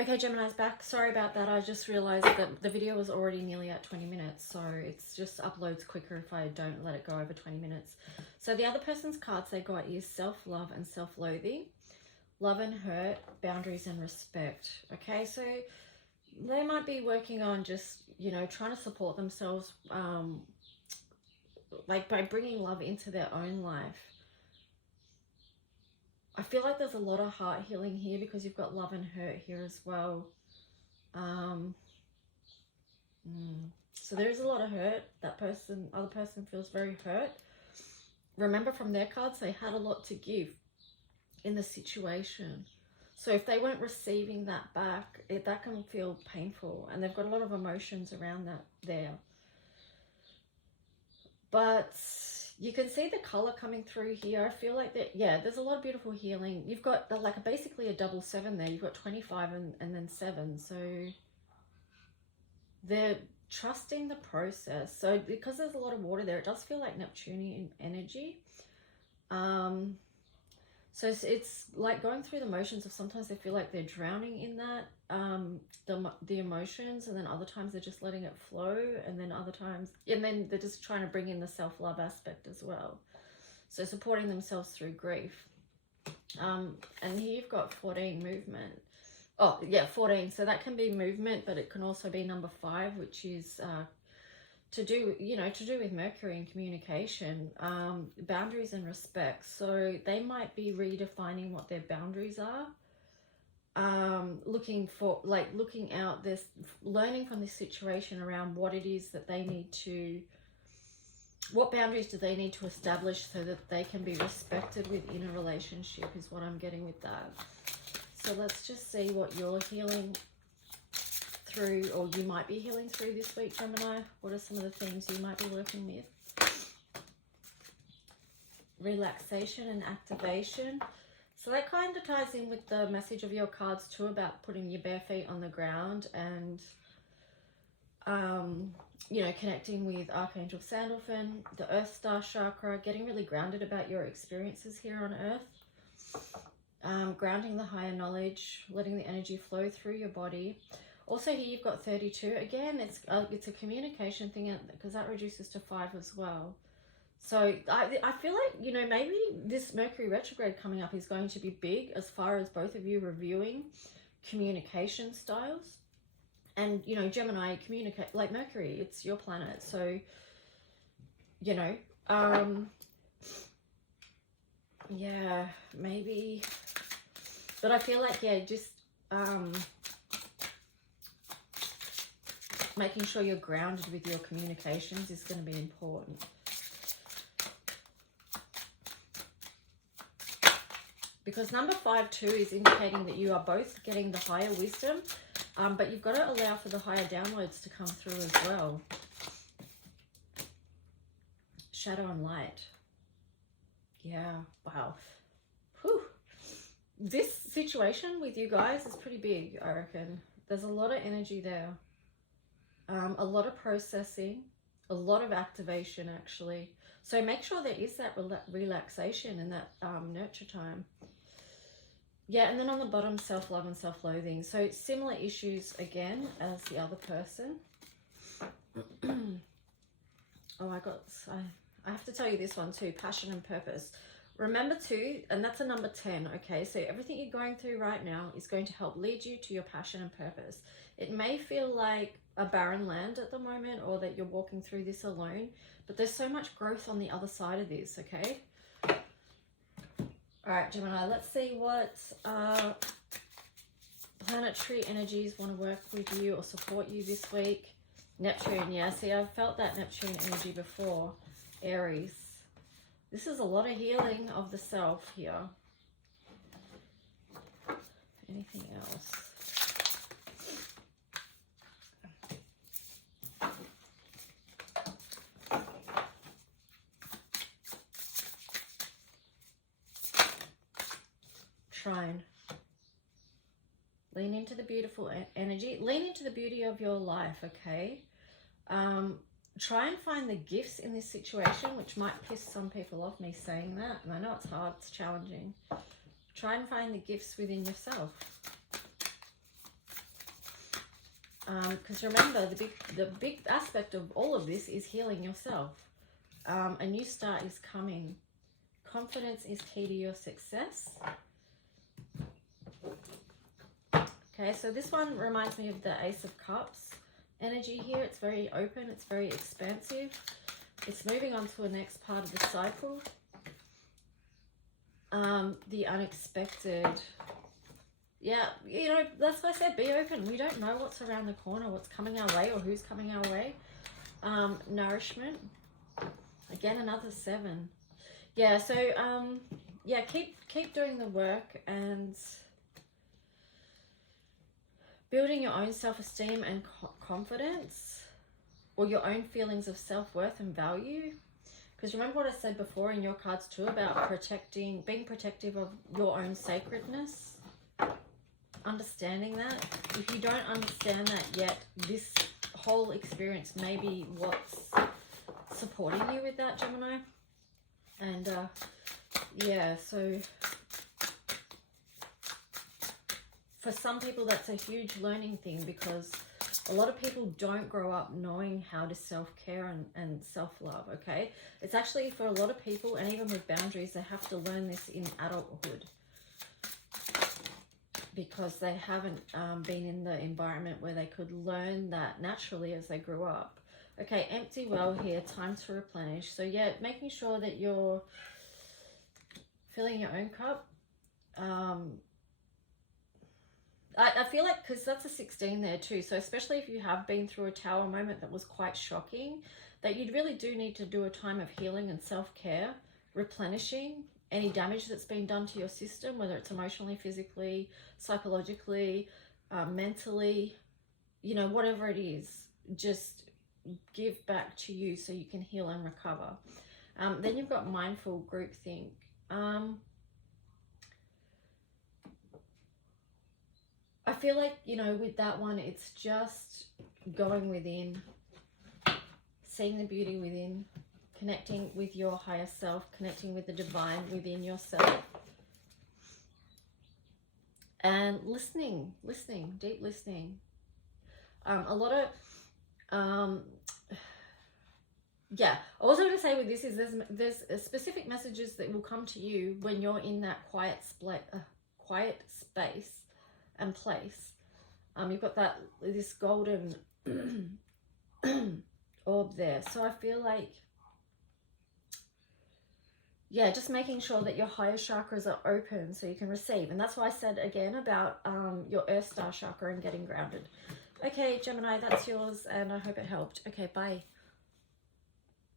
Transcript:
Okay, Gemini's back. Sorry about that. I just realized that the video was already nearly at 20 minutes, so it's just uploads quicker if I don't let it go over 20 minutes. So the other person's cards they got is self-love and self-loathing, love and hurt, boundaries and respect. Okay, so they might be working on just, you know, trying to support themselves, like by bringing love into their own life. I feel like there's a lot of heart healing here because you've got love and hurt here as well. So there's a lot of hurt. That person, other person feels very hurt. Remember from their cards, they had a lot to give in the situation. So if they weren't receiving that back, that can feel painful. And they've got a lot of emotions around that there. But you can see the color coming through here. I feel like that, yeah, there's a lot of beautiful healing. You've got like basically a double 7 there. You've got 25 and then 7. So they're trusting the process. So because there's a lot of water there, it does feel like Neptunian energy. So it's like going through the motions of sometimes they feel like they're drowning in that, the emotions, and then other times they're just letting it flow, and then other times, and then they're just trying to bring in the self-love aspect as well. So supporting themselves through grief. And here you've got 14 movement. Oh, yeah, 14. So that can be movement, but it can also be number 5, which is to do with Mercury and communication, boundaries and respect. So they might be redefining what their boundaries are, looking out this, learning from this situation around what it is that they need to, what boundaries do they need to establish so that they can be respected within a relationship is what I'm getting with that. So let's just see what you're healing through, or you might be healing through this week, Gemini. What are some of the things you might be working with? Relaxation and activation. So that kind of ties in with the message of your cards too, about putting your bare feet on the ground and you know, connecting with Archangel Sandalphon, the Earth Star chakra, getting really grounded about your experiences here on Earth, grounding the higher knowledge, letting the energy flow through your body. Also here you've got 32. Again, it's a communication thing because that reduces to 5 as well. So I feel like, you know, maybe this Mercury retrograde coming up is going to be big as far as both of you reviewing communication styles. And, you know, Gemini, communicate, like Mercury, it's your planet. So, you know, yeah, maybe. But I feel like, yeah, just making sure you're grounded with your communications is going to be important. Because number 5 too is indicating that you are both getting the higher wisdom, but you've got to allow for the higher downloads to come through as well. Shadow and light. Yeah, wow. Whew. This situation with you guys is pretty big, I reckon. There's a lot of energy there. A lot of processing, a lot of activation actually. So make sure there is that relaxation and that nurture time. Yeah, and then on the bottom, self-love and self-loathing. So similar issues again as the other person. Oh, I have to tell you this one too, passion and purpose. Remember too, and that's a number 10, okay? So everything you're going through right now is going to help lead you to your passion and purpose. It may feel like a barren land at the moment, or that you're walking through this alone, but there's so much growth on the other side of this, okay? All right, Gemini, let's see what planetary energies want to work with you or support you this week. Neptune, yeah, see, I've felt that Neptune energy before. Aries. This is a lot of healing of the self here. Anything else? Trine. Lean into the beautiful energy. Lean into the beauty of your life, okay? Try and find the gifts in this situation, which might piss some people off, me saying that. And I know it's hard, it's challenging. Try and find the gifts within yourself. Because remember, the big aspect of all of this is healing yourself. A new start is coming. Confidence is key to your success. Okay, so this one reminds me of the Ace of Cups energy here. It's very open, it's very expansive. It's moving on to the next part of the cycle. The unexpected. Yeah, you know, that's why I said be open. We don't know what's around the corner, what's coming our way or who's coming our way. Nourishment. Again, another 7. Yeah, so, yeah, keep doing the work and building your own self-esteem and confidence, or your own feelings of self-worth and value. Because remember what I said before in your cards too about being protective of your own sacredness. Understanding that. If you don't understand that yet, this whole experience may be what's supporting you with that, Gemini. And yeah, so for some people that's a huge learning thing, because a lot of people don't grow up knowing how to self-care and self-love, okay? It's actually for a lot of people, and even with boundaries, they have to learn this in adulthood, because they haven't been in the environment where they could learn that naturally as they grew up. Okay, empty well here, time to replenish. So yeah, making sure that you're filling your own cup. I feel like, because that's a 16 there too, so especially if you have been through a tower moment that was quite shocking, that you really do need to do a time of healing and self-care, replenishing any damage that's been done to your system, whether it's emotionally, physically, psychologically, mentally, you know, whatever it is, just give back to you so you can heal and recover. Then you've got mindful groupthink. I feel like, you know, with that one, it's just going within, seeing the beauty within, connecting with your higher self, connecting with the divine within yourself, and listening, deep listening. A lot of, yeah, also to say with this is there's specific messages that will come to you when you're in that quiet space and place. You've got this golden orb there. So I feel like, yeah, just making sure that your higher chakras are open so you can receive. And that's why I said again about your Earth Star chakra and getting grounded. Okay, Gemini, that's yours, and I hope it helped. Okay, bye.